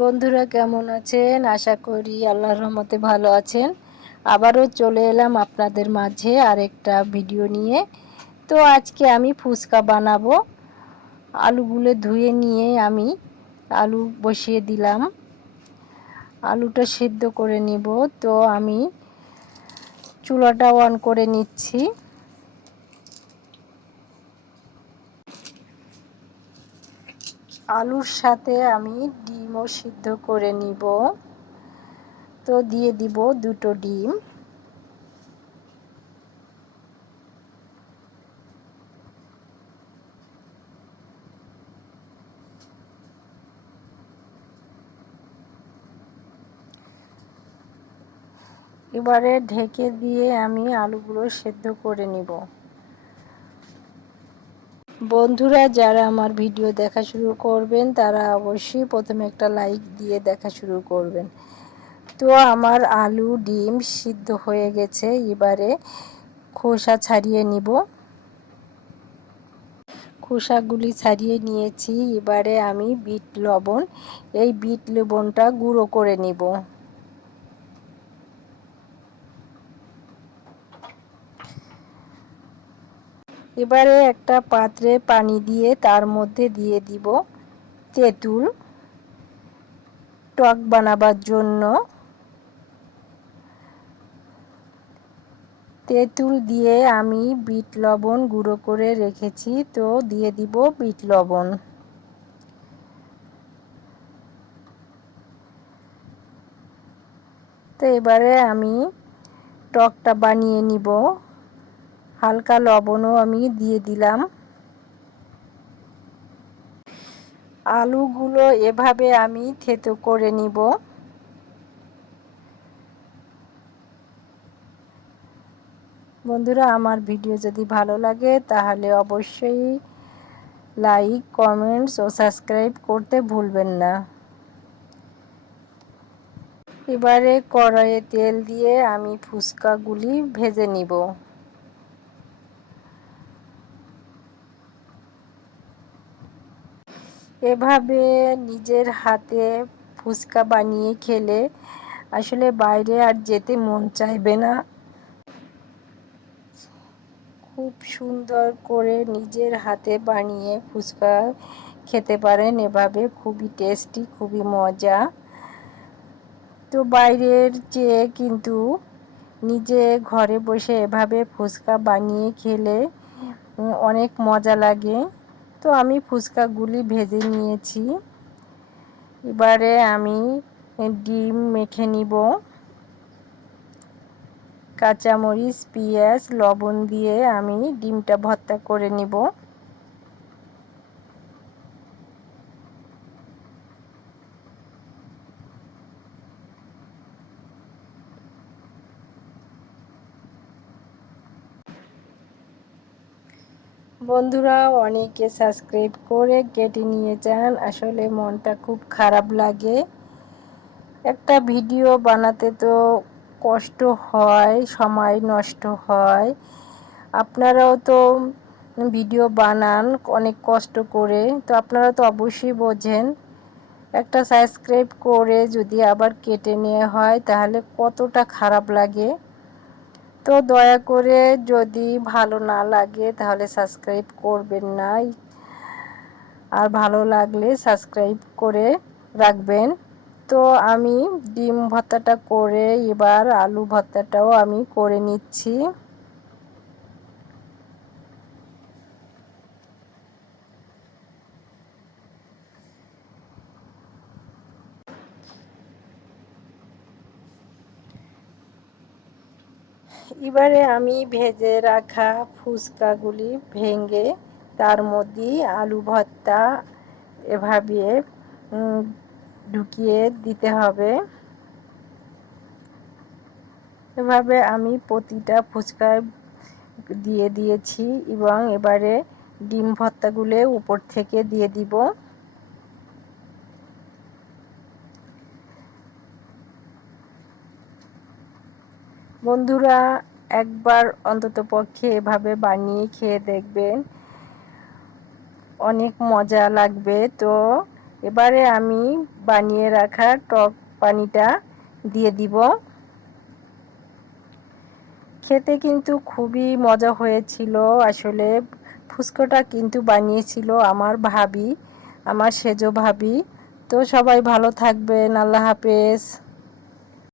বন্ধুরা কেমন আছেন? আশা করি আল্লাহর রহমতে ভালো আছেন। আবারও চলে এলাম আপনাদের মাঝে আরেকটা ভিডিও নিয়ে। তো আজকে আমি ফুচকা বানাবো। আলুগুলো ধুয়ে নিয়ে আমি আলু বসিয়ে দিলাম। আলুটা সিদ্ধ করে নিব। তো আমি চুলাটা অন করে নিচ্ছি। আলুর সাথে আমি ডিমও সিদ্ধ করে নিব। তো দিয়ে দিব দুটো ডিম। এবারে ঢেকে দিয়ে আমি আলুগুলো সেদ্ধ করে নিব। বন্ধুরা যারা আমার ভিডিও দেখা শুরু করবেন তারা অবশ্যই প্রথমে একটা লাইক দিয়ে দেখা শুরু করবেন। তো আমার আলু ডিম সিদ্ধ হয়ে গেছে। এবারে খোসা ছাড়িয়ে নিব। খোসাগুলি ছাড়িয়ে নিয়েছি। এবারে আমি বিট লবণ, এই বিট লবণটা গুঁড়ো করে নিব। এবারে একটা পাত্রে পানি দিয়ে তার মধ্যে দিয়ে দিব তেঁতুল টক বানাবার জন্য। তেঁতুল দিয়ে আমি বিট লবণ গুঁড়ো করে রেখেছি, তো দিয়ে দিব বিট লবণ। তো এবারে আমি টকটা বানিয়ে নিব। হালকা লবণও আমি দিয়ে দিলাম। আলুগুলো এভাবে আমি থেতো করে নিব। বন্ধুরা আমার ভিডিও যদি ভালো লাগে তাহলে অবশ্যই লাইক, কমেন্টস ও সাবস্ক্রাইব করতে ভুলবেন না। এবারে কড়াইয়ে তেল দিয়ে আমি ফুচকাগুলি ভেজে নিব। এভাবে নিজের হাতে ফুচকা বানিয়ে খেলে আসলে বাইরে আর যেতে মন চাইবে না। খুব সুন্দর করে নিজের হাতে বানিয়ে ফুচকা খেতে পারেন এভাবে, খুবই টেস্টি, খুবই মজা। তো বাইরের চেয়ে কিন্তু নিজে ঘরে বসে এভাবে ফুচকা বানিয়ে খেলে অনেক মজা লাগে। তো আমি ফুচকাগুলি ভেজে নিয়েছি। এবারে আমি ডিম মেখে নিব। কাঁচামরিচ, পেঁয়াজ, লবণ দিয়ে আমি ডিমটা ভর্তা করে নিব। বন্ধুরা অনেকে সাবস্ক্রাইব করে কেটে নিয়ে যান, আসলে মনটা খুব খারাপ লাগে। একটা ভিডিও বানাতে তো কষ্ট হয়, সময় নষ্ট হয়। আপনারাও তো ভিডিও বানান অনেক কষ্ট করে, তো আপনারা তো অবশ্যই বোঝেন। একটা সাবস্ক্রাইব করে যদি আবার কেটে নেওয়া হয় তাহলে কতটা খারাপ লাগে। তো দয়া করে যদি ভালো না লাগে তাহলে সাবস্ক্রাইব করবেন না, আর ভালো লাগলে সাবস্ক্রাইব করে রাখবেন। তো আমি ডিম ভর্তাটা করে এবার আলু ভর্তাটাও আমি করে নিচ্ছি। এবারে আমি ভেজে রাখা ফুচকাগুলি ভেঙে তার মধ্যে আলু ভর্তা এভাবে ঢুকিয়ে দিতে হবে। এভাবে আমি প্রতিটা ফুচকায় দিয়ে দিয়েছি এবং এবারে ডিম ভর্তাগুলো উপর থেকে দিয়ে দিব। বন্ধুরা একবার অন্তত পক্ষে এভাবে বানিয়ে খেয়ে দেখবেন, অনেক মজা লাগবে। তো এবারে আমি বানিয়ে রাখা টক পানিটা দিয়ে দিব। খেতে কিন্তু খুবই মজা হয়েছিল। আসলে ফুচকাটা কিন্তু বানিয়েছিল আমার ভাবি, আমার সেজো ভাবি। তো সবাই ভালো থাকবেন। আল্লাহ হাফেজ।